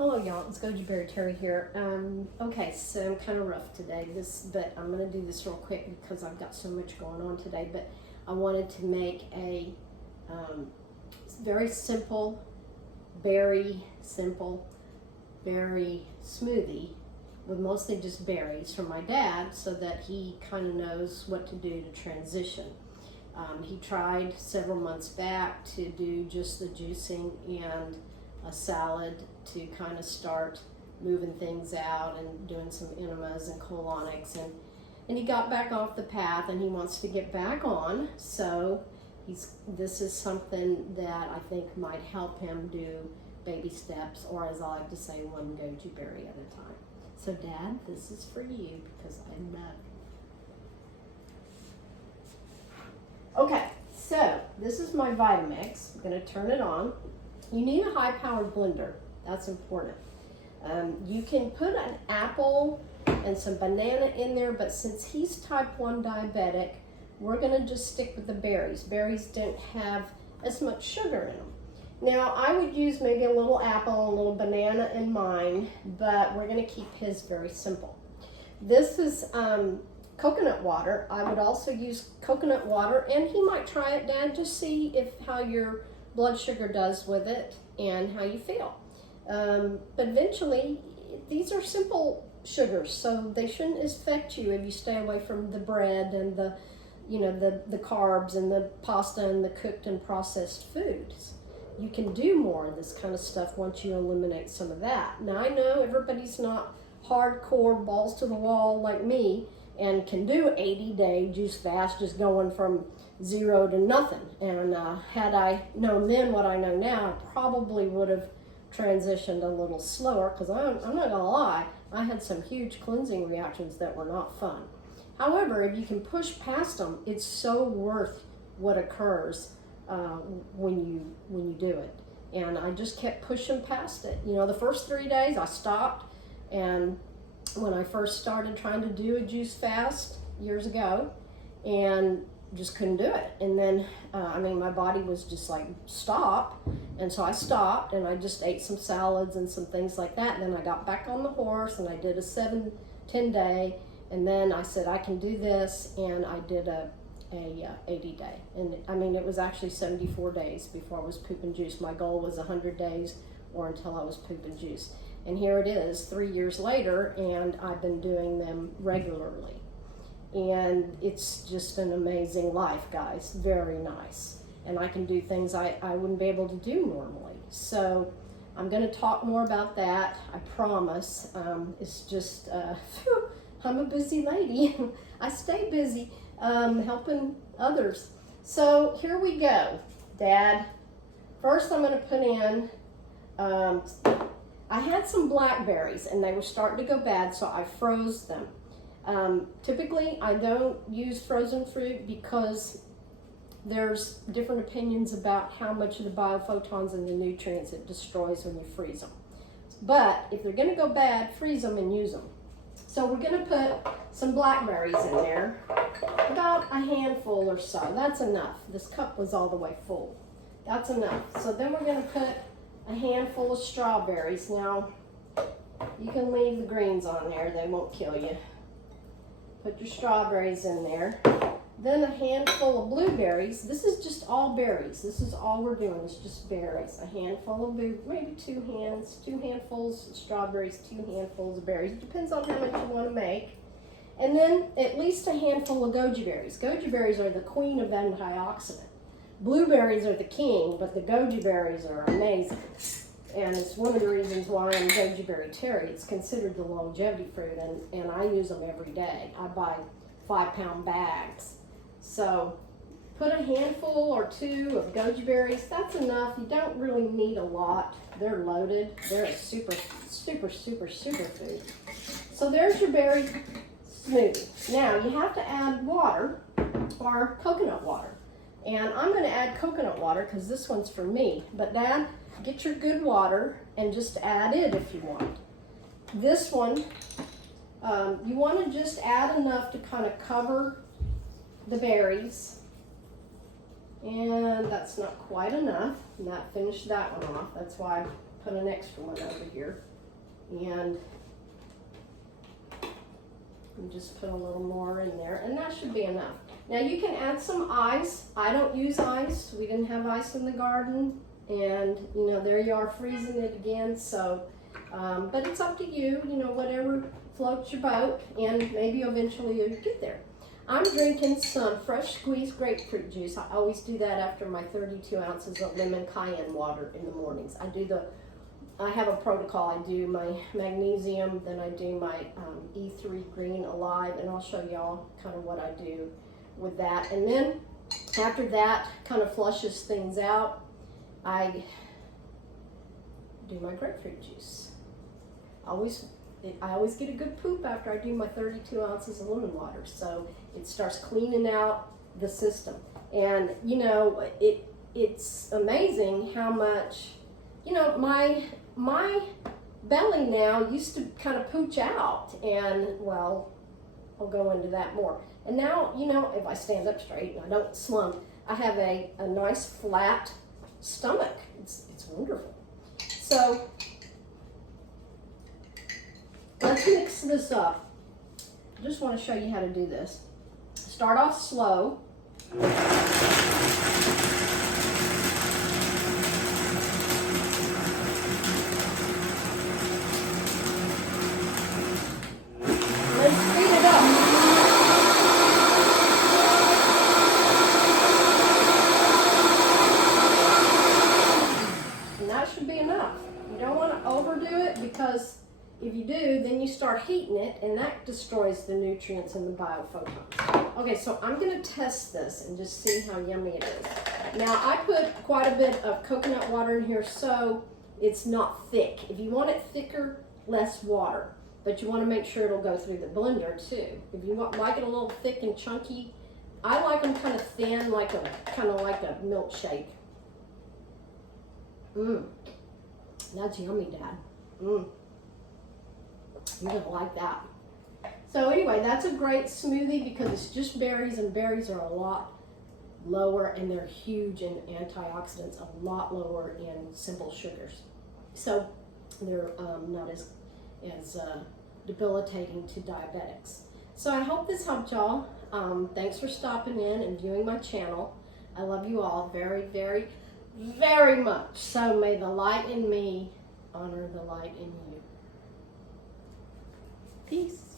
Hello y'all, it's Gojiberry Terri here. Okay, so I'm kind of rough today, but I'm going to do this real quick because I've got so much going on today. But I wanted to make a very simple berry smoothie with mostly just berries from my dad, so that he kind of knows what to do to transition. He tried several months back to do just the juicing and a salad to kind of start moving things out and doing some enemas and colonics, and he got back off the path and he wants to get back on. So this is something that I think might help him do baby steps, or as I like to say, one gojiberry at a time. So Dad, this is for you because I love you. Okay, so this is my Vitamix. I'm going to turn it on. You need a high-powered blender. That's important. You can put an apple and some banana in there, but since he's type 1 diabetic, we're going to just stick with the berries. Berries don't have as much sugar in them. Now, I would use maybe a little apple and a little banana in mine, but we're going to keep his very simple. This is coconut water. I would also use coconut water, and he might try it, Dad, just see how your blood sugar does with it and how you feel. But eventually, these are simple sugars, so they shouldn't affect you if you stay away from the bread and the carbs and the pasta and the cooked and processed foods. You can do more of this kind of stuff once you eliminate some of that. Now, I know everybody's not hardcore balls to the wall like me and can do 80-day juice fast, just going from 0 to nothing. And had I known then what I know now, I probably would have transitioned a little slower, because I'm not gonna lie, I had some huge cleansing reactions that were not fun. However, if you can push past them, it's so worth what occurs when you do it. And I just kept pushing past it. You know, the first 3 days I stopped, and when I first started trying to do a juice fast years ago, and just couldn't do it. And then, my body was just like, stop. And so I stopped, and I just ate some salads and some things like that. And then I got back on the horse, and I did a 7-10 day. And then I said, I can do this. And I did a 80 day. And it was actually 74 days before I was pooping juice. My goal was 100 days or until I was pooping juice. And here it is 3 years later, and I've been doing them regularly. And it's just an amazing life, guys. Very nice. And I can do things I wouldn't be able to do normally. So I'm going to talk more about that, I promise. It's just, I'm a busy lady. I stay busy helping others. So here we go, Dad. First I'm going to put in, I had some blackberries and they were starting to go bad, so I froze them. Typically, I don't use frozen fruit because there's different opinions about how much of the biophotons and the nutrients it destroys when you freeze them. But if they're going to go bad, freeze them and use them. So we're going to put some blackberries in there, about a handful or so. That's enough. This cup was all the way full. That's enough. So then we're going to put a handful of strawberries. Now, you can leave the greens on there. They won't kill you. Put your strawberries in there. Then a handful of blueberries. This is just all berries. This is all we're doing. It's just berries. A handful of maybe 2 handfuls of strawberries, 2 handfuls of berries. It depends on how much you want to make. And then at least a handful of gojiberries. Gojiberries are the queen of antioxidant. Blueberries are the king, but the gojiberries are amazing. And it's one of the reasons why I'm Gojiberry Terri. It's considered the longevity fruit, and I use them every day. I buy 5-pound bags. So put a handful or 2 of gojiberries. That's enough. You don't really need a lot. They're loaded. They're a super, super, super, super food. So there's your berry smoothie. Now you have to add water or coconut water. And I'm going to add coconut water because this one's for me. But Dad, get your good water and just add it if you want. This one, you want to just add enough to kind of cover the berries. And that's not quite enough. And that finished that one off. That's why I put an extra one over here. And just put a little more in there, and that should be enough. Now you can add some ice. I don't use ice. We didn't have ice in the garden, and you know, there you are freezing it again. So, but it's up to you. You know, whatever floats your boat, and maybe eventually you'll get there. I'm drinking some fresh squeezed grapefruit juice. I always do that after my 32 ounces of lemon cayenne water in the mornings. I have a protocol. I do my magnesium, then I do my E3 Green Alive, and I'll show y'all kind of what I do with that. And then after that kind of flushes things out, I do my grapefruit juice. I always get a good poop after I do my 32 ounces of lemon water. So it starts cleaning out the system. And you know, it's amazing how much, you know, my belly now used to kind of pooch out, and well, I'll go into that more. And now, you know, if I stand up straight and I don't slump, I have a nice flat stomach. It's wonderful. So let's mix this up. I just want to show you how to do this. Start off slow. Because if you do, then you start heating it, and that destroys the nutrients in the biophotons. Okay, so I'm going to test this and just see how yummy it is. Now, I put quite a bit of coconut water in here, so it's not thick. If you want it thicker, less water. But you want to make sure it'll go through the blender, too. If you like it a little thick and chunky, I like them kind of thin, kind of like a milkshake. That's yummy, Dad. You're gonna like that. So anyway, that's a great smoothie because it's just berries, and berries are a lot lower, and they're huge in antioxidants, a lot lower in simple sugars. So they're not as debilitating to diabetics. So I hope this helped y'all. Thanks for stopping in and viewing my channel. I love you all very, very, very much. So may the light in me honor the light in you. Peace.